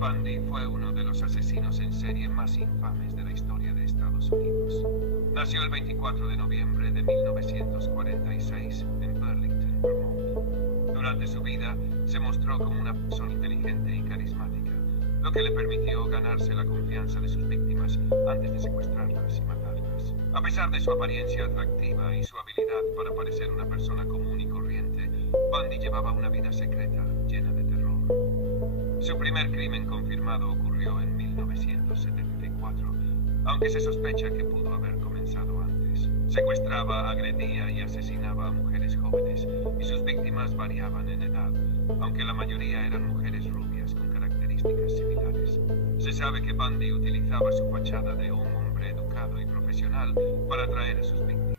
Bundy fue uno de los asesinos en serie más infames de la historia de Estados Unidos. Nació el 24 de noviembre de 1946 en Burlington, Vermont. Durante su vida se mostró como una persona inteligente y carismática, lo que le permitió ganarse la confianza de sus víctimas antes de secuestrarlas y matarlas. A pesar de su apariencia atractiva y su habilidad para parecer una persona común y corriente, Bundy llevaba una vida secreta llena de terror. Su primer crimen confirmado ocurrió en 1974, aunque se sospecha que pudo haber comenzado antes. Secuestraba, agredía y asesinaba a mujeres jóvenes, y sus víctimas variaban en edad, aunque la mayoría eran mujeres rubias con características similares. Se sabe que Bundy utilizaba su fachada de un hombre educado y profesional para atraer a sus víctimas.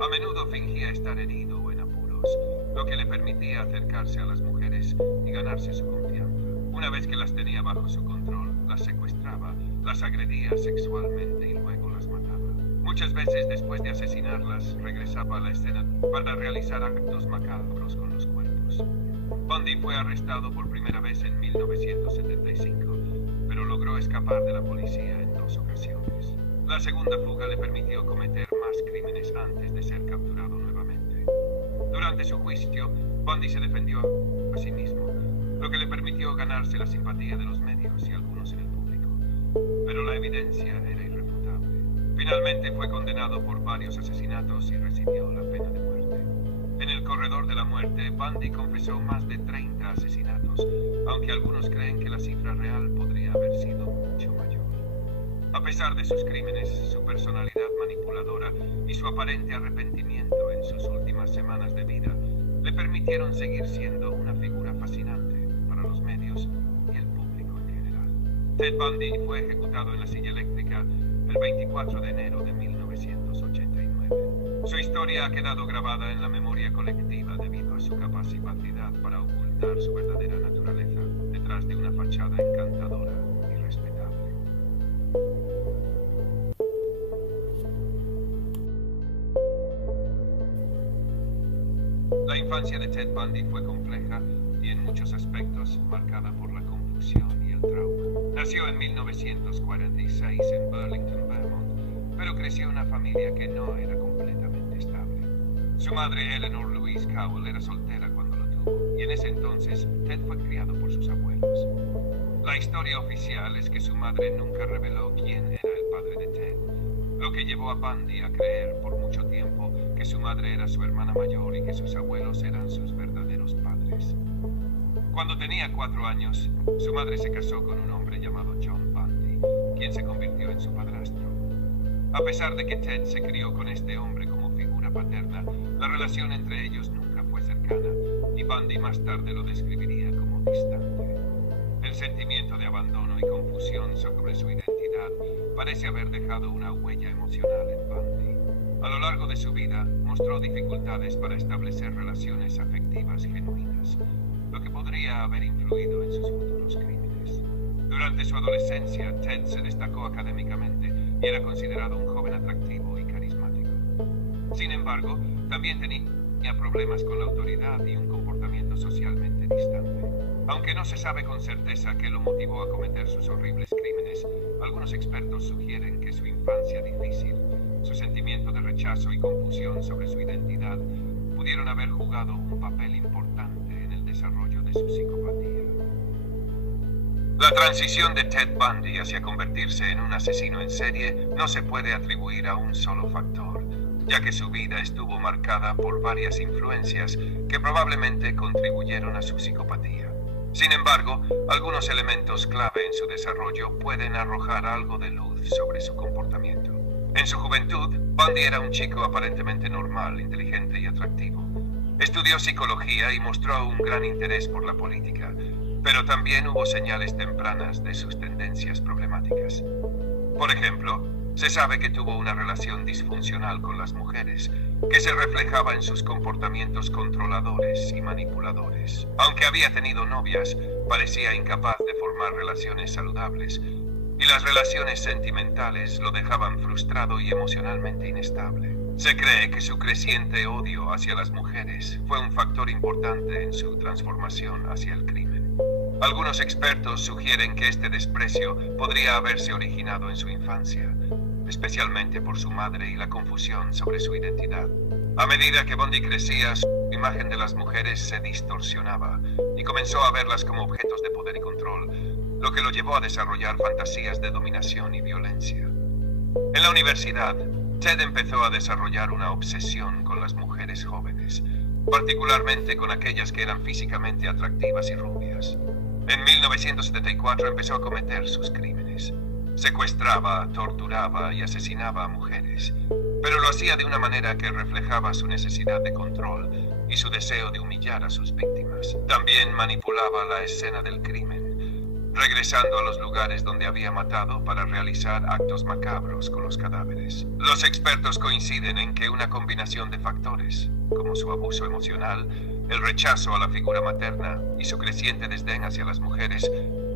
A menudo fingía estar herido o en apuros, lo que le permitía acercarse a las mujeres y ganarse su confianza. Una vez que las tenía bajo su control, las secuestraba, las agredía sexualmente y luego las mataba. Muchas veces, después de asesinarlas, regresaba a la escena para realizar actos macabros con los cuerpos. Bundy fue arrestado por primera vez en 1975, pero logró escapar de la policía en 2 ocasiones. La segunda fuga le permitió cometer más crímenes antes de ser capturado nuevamente. Durante su juicio, Bundy se defendió a sí mismo, lo que le permitió ganarse la simpatía de los medios y algunos en el público. Pero la evidencia era irrefutable. Finalmente fue condenado por varios asesinatos y recibió la pena de muerte. En el corredor de la muerte, Bundy confesó más de 30 asesinatos, aunque algunos creen que la cifra real podría haber sido mucho mayor. A pesar de sus crímenes, su personalidad manipuladora y su aparente arrepentimiento en sus últimas semanas de vida le permitieron seguir siendo una figura fascinante para los medios y el público en general. Ted Bundy fue ejecutado en la silla eléctrica el 24 de enero de 1989. Su historia ha quedado grabada en la memoria colectiva debido a su capacidad para ocultar su verdadera naturaleza detrás de una fachada encantadora y respetable. La infancia de Ted Bundy fue compleja y en muchos aspectos marcada por la confusión y el trauma. Nació en 1946 en Burlington, Vermont, pero creció en una familia que no era completamente estable. Su madre, Eleanor Louise Cowell, era soltera cuando lo tuvo, y en ese entonces Ted fue criado por sus abuelos. La historia oficial es que su madre nunca reveló quién era el padre de Ted, lo que llevó a Bundy a creer por mucho tiempo que su madre era su hermana mayor y que sus abuelos eran sus verdaderos padres. Cuando tenía 4 años, su madre se casó con un hombre llamado John Bundy, quien se convirtió en su padrastro. A pesar de que Ted se crió con este hombre como figura paterna, la relación entre ellos nunca fue cercana, y Bundy más tarde lo describiría como distante. El sentimiento de abandono y confusión sobre su identidad parece haber dejado una huella emocional en Bundy. A lo largo de su vida, mostró dificultades para establecer relaciones afectivas genuinas, lo que podría haber influido en sus futuros crímenes. Durante su adolescencia, Ted se destacó académicamente y era considerado un joven atractivo y carismático. Sin embargo, también tenía problemas con la autoridad y un comportamiento socialmente distante. Aunque no se sabe con certeza qué lo motivó a cometer sus horribles crímenes, algunos expertos sugieren que su infancia difícil, su sentimiento de rechazo y confusión sobre su identidad pudieron haber jugado un papel importante en el desarrollo de su psicopatía. La transición de Ted Bundy hacia convertirse en un asesino en serie no se puede atribuir a un solo factor, ya que su vida estuvo marcada por varias influencias que probablemente contribuyeron a su psicopatía. Sin embargo, algunos elementos clave en su desarrollo pueden arrojar algo de luz sobre su comportamiento. En su juventud, Bundy era un chico aparentemente normal, inteligente y atractivo. Estudió psicología y mostró un gran interés por la política, pero también hubo señales tempranas de sus tendencias problemáticas. Por ejemplo, se sabe que tuvo una relación disfuncional con las mujeres, que se reflejaba en sus comportamientos controladores y manipuladores. Aunque había tenido novias, parecía incapaz de formar relaciones saludables, y las relaciones sentimentales lo dejaban frustrado y emocionalmente inestable. Se cree que su creciente odio hacia las mujeres fue un factor importante en su transformación hacia el crimen. Algunos expertos sugieren que este desprecio podría haberse originado en su infancia, especialmente por su madre y la confusión sobre su identidad. A medida que Bundy crecía, su imagen de las mujeres se distorsionaba y comenzó a verlas como objetos de poder y control, lo que lo llevó a desarrollar fantasías de dominación y violencia. En la universidad, Ted empezó a desarrollar una obsesión con las mujeres jóvenes, particularmente con aquellas que eran físicamente atractivas y rubias. En 1974 empezó a cometer sus crímenes. Secuestraba, torturaba y asesinaba a mujeres, pero lo hacía de una manera que reflejaba su necesidad de control y su deseo de humillar a sus víctimas. También manipulaba la escena del crimen, regresando a los lugares donde había matado para realizar actos macabros con los cadáveres. Los expertos coinciden en que una combinación de factores, como su abuso emocional, el rechazo a la figura materna y su creciente desdén hacia las mujeres,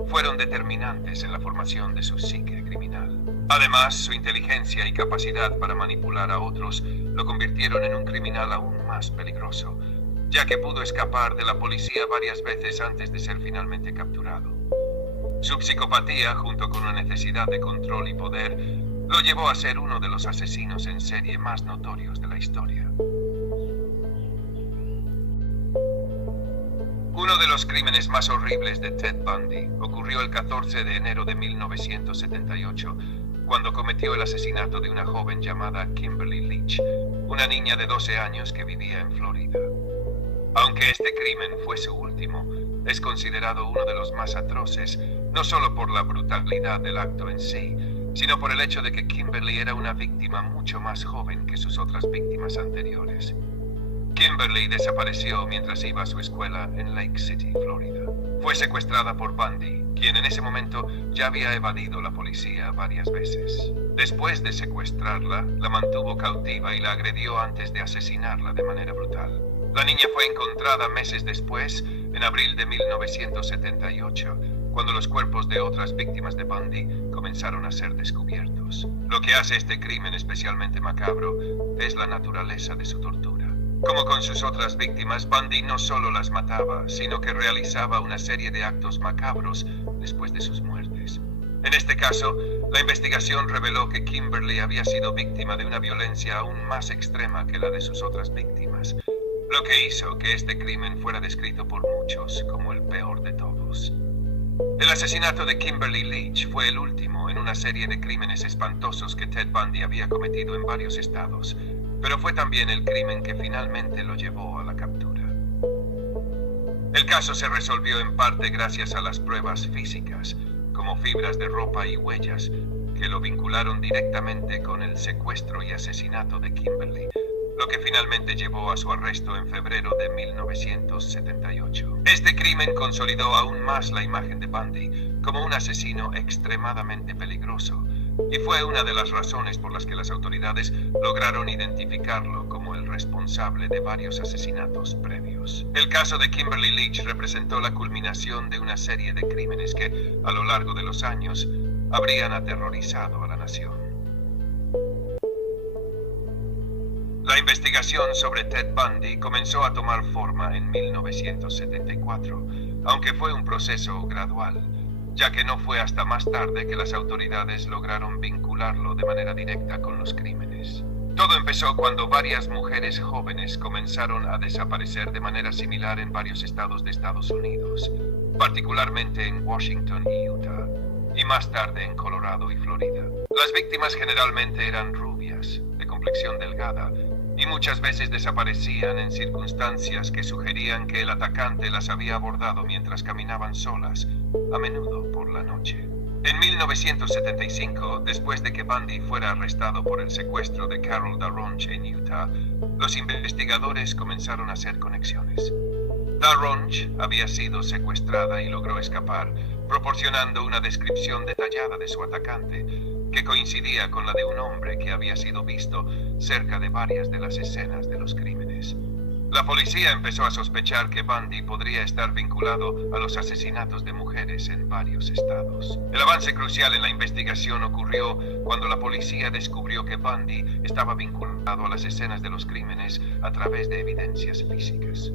fueron determinantes en la formación de su psique criminal. Además, su inteligencia y capacidad para manipular a otros lo convirtieron en un criminal aún más peligroso, ya que pudo escapar de la policía varias veces antes de ser finalmente capturado. Su psicopatía, junto con una necesidad de control y poder, lo llevó a ser uno de los asesinos en serie más notorios de la historia. Uno de los crímenes más horribles de Ted Bundy ocurrió el 14 de enero de 1978, cuando cometió el asesinato de una joven llamada Kimberly Leach, una niña de 12 años que vivía en Florida. Aunque este crimen fue su último, es considerado uno de los más atroces, no solo por la brutalidad del acto en sí, sino por el hecho de que Kimberly era una víctima mucho más joven que sus otras víctimas anteriores. Kimberly desapareció mientras iba a su escuela en Lake City, Florida. Fue secuestrada por Bundy, quien en ese momento ya había evadido la policía varias veces. Después de secuestrarla, la mantuvo cautiva y la agredió antes de asesinarla de manera brutal. La niña fue encontrada meses después, en abril de 1978, cuando los cuerpos de otras víctimas de Bundy comenzaron a ser descubiertos. Lo que hace este crimen especialmente macabro es la naturaleza de su tortura. Como con sus otras víctimas, Bundy no solo las mataba, sino que realizaba una serie de actos macabros después de sus muertes. En este caso, la investigación reveló que Kimberly había sido víctima de una violencia aún más extrema que la de sus otras víctimas, lo que hizo que este crimen fuera descrito por muchos como el peor de todos. El asesinato de Kimberly Leach fue el último en una serie de crímenes espantosos que Ted Bundy había cometido en varios estados, pero fue también el crimen que finalmente lo llevó a la captura. El caso se resolvió en parte gracias a las pruebas físicas, como fibras de ropa y huellas, que lo vincularon directamente con el secuestro y asesinato de Kimberly, lo que finalmente llevó a su arresto en febrero de 1978. Este crimen consolidó aún más la imagen de Bundy como un asesino extremadamente peligroso, y fue una de las razones por las que las autoridades lograron identificarlo como el responsable de varios asesinatos previos. El caso de Kimberly Leach representó la culminación de una serie de crímenes que, a lo largo de los años, habrían aterrorizado a la nación. La investigación sobre Ted Bundy comenzó a tomar forma en 1974, aunque fue un proceso gradual, ya que no fue hasta más tarde que las autoridades lograron vincularlo de manera directa con los crímenes. Todo empezó cuando varias mujeres jóvenes comenzaron a desaparecer de manera similar en varios estados de Estados Unidos, particularmente en Washington y Utah, y más tarde en Colorado y Florida. Las víctimas generalmente eran rubias, de complexión delgada, y muchas veces desaparecían en circunstancias que sugerían que el atacante las había abordado mientras caminaban solas, a menudo por la noche. En 1975, después de que Bundy fuera arrestado por el secuestro de Carol Daronch en Utah, los investigadores comenzaron a hacer conexiones. Daronch había sido secuestrada y logró escapar, proporcionando una descripción detallada de su atacante, que coincidía con la de un hombre que había sido visto cerca de varias de las escenas de los crímenes. La policía empezó a sospechar que Bundy podría estar vinculado a los asesinatos de mujeres en varios estados. El avance crucial en la investigación ocurrió cuando la policía descubrió que Bundy estaba vinculado a las escenas de los crímenes a través de evidencias físicas.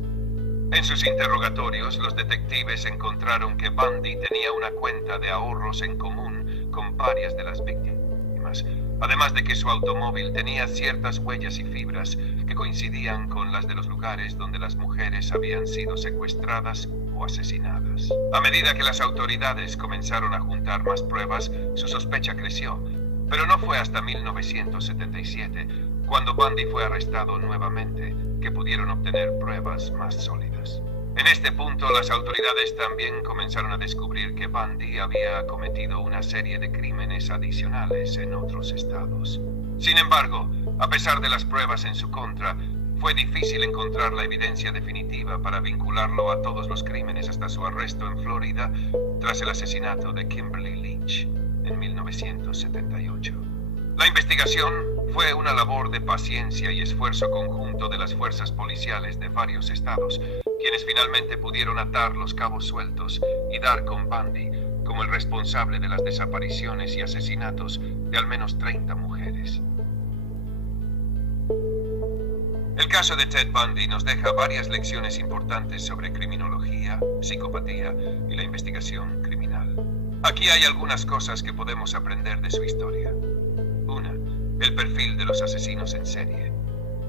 En sus interrogatorios, los detectives encontraron que Bundy tenía una cuenta de ahorros en común con varias de las víctimas, además de que su automóvil tenía ciertas huellas y fibras que coincidían con las de los lugares donde las mujeres habían sido secuestradas o asesinadas. A medida que las autoridades comenzaron a juntar más pruebas, su sospecha creció, pero no fue hasta 1977, cuando Bundy fue arrestado nuevamente, que pudieron obtener pruebas más sólidas. En este punto, las autoridades también comenzaron a descubrir que Bundy había cometido una serie de crímenes adicionales en otros estados. Sin embargo, a pesar de las pruebas en su contra, fue difícil encontrar la evidencia definitiva para vincularlo a todos los crímenes hasta su arresto en Florida tras el asesinato de Kimberly Lynch en 1978. La investigación fue una labor de paciencia y esfuerzo conjunto de las fuerzas policiales de varios estados, quienes finalmente pudieron atar los cabos sueltos y dar con Bundy como el responsable de las desapariciones y asesinatos de al menos 30 mujeres. El caso de Ted Bundy nos deja varias lecciones importantes sobre criminología, psicopatía y la investigación criminal. Aquí hay algunas cosas que podemos aprender de su historia. Una, el perfil de los asesinos en serie.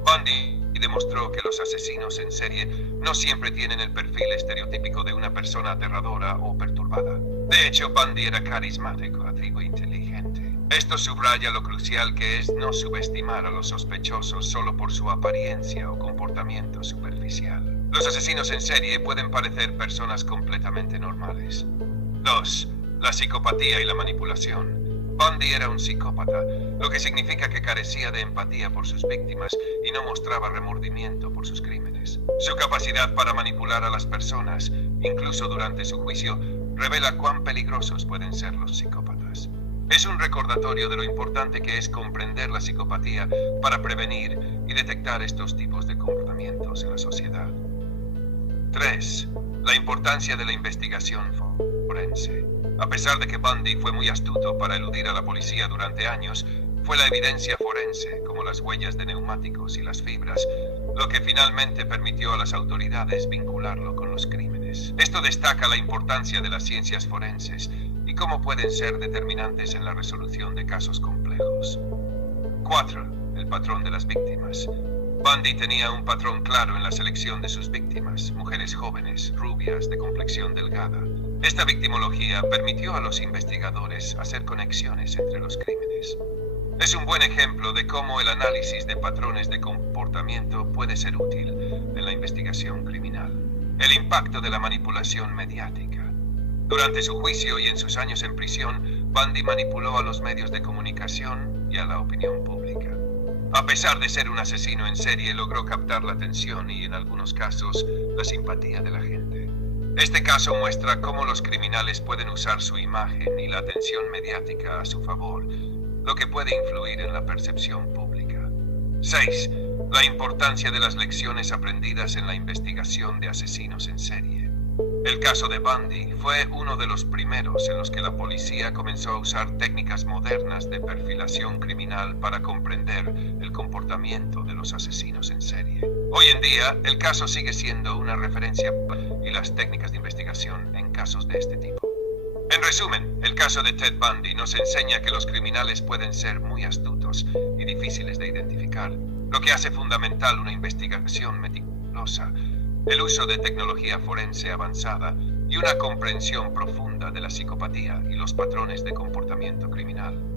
Bundy demostró que los asesinos en serie no siempre tienen el perfil estereotípico de una persona aterradora o perturbada. De hecho, Bundy era carismático, activo e inteligente. Esto subraya lo crucial que es no subestimar a los sospechosos solo por su apariencia o comportamiento superficial. Los asesinos en serie pueden parecer personas completamente normales. 2. La psicopatía y la manipulación. Bundy era un psicópata, lo que significa que carecía de empatía por sus víctimas y no mostraba remordimiento por sus crímenes. Su capacidad para manipular a las personas, incluso durante su juicio, revela cuán peligrosos pueden ser los psicópatas. Es un recordatorio de lo importante que es comprender la psicopatía para prevenir y detectar estos tipos de comportamientos en la sociedad. 3. La importancia de la investigación forense. A pesar de que Bundy fue muy astuto para eludir a la policía durante años, fue la evidencia forense, como las huellas de neumáticos y las fibras, lo que finalmente permitió a las autoridades vincularlo con los crímenes. Esto destaca la importancia de las ciencias forenses y cómo pueden ser determinantes en la resolución de casos complejos. 4. El patrón de las víctimas. Bundy tenía un patrón claro en la selección de sus víctimas, mujeres jóvenes, rubias, de complexión delgada. Esta victimología permitió a los investigadores hacer conexiones entre los crímenes. Es un buen ejemplo de cómo el análisis de patrones de comportamiento puede ser útil en la investigación criminal. El impacto de la manipulación mediática. Durante su juicio y en sus años en prisión, Bundy manipuló a los medios de comunicación y a la opinión pública. A pesar de ser un asesino en serie, logró captar la atención y, en algunos casos, la simpatía de la gente. Este caso muestra cómo los criminales pueden usar su imagen y la atención mediática a su favor, lo que puede influir en la percepción pública. 6. La importancia de las lecciones aprendidas en la investigación de asesinos en serie. El caso de Bundy fue uno de los primeros en los que la policía comenzó a usar técnicas modernas de perfilación criminal para comprender el comportamiento de los asesinos en serie. Hoy en día, el caso sigue siendo una referencia y las técnicas de investigación en casos de este tipo. En resumen, el caso de Ted Bundy nos enseña que los criminales pueden ser muy astutos y difíciles de identificar, lo que hace fundamental una investigación meticulosa, el uso de tecnología forense avanzada y una comprensión profunda de la psicopatía y los patrones de comportamiento criminal.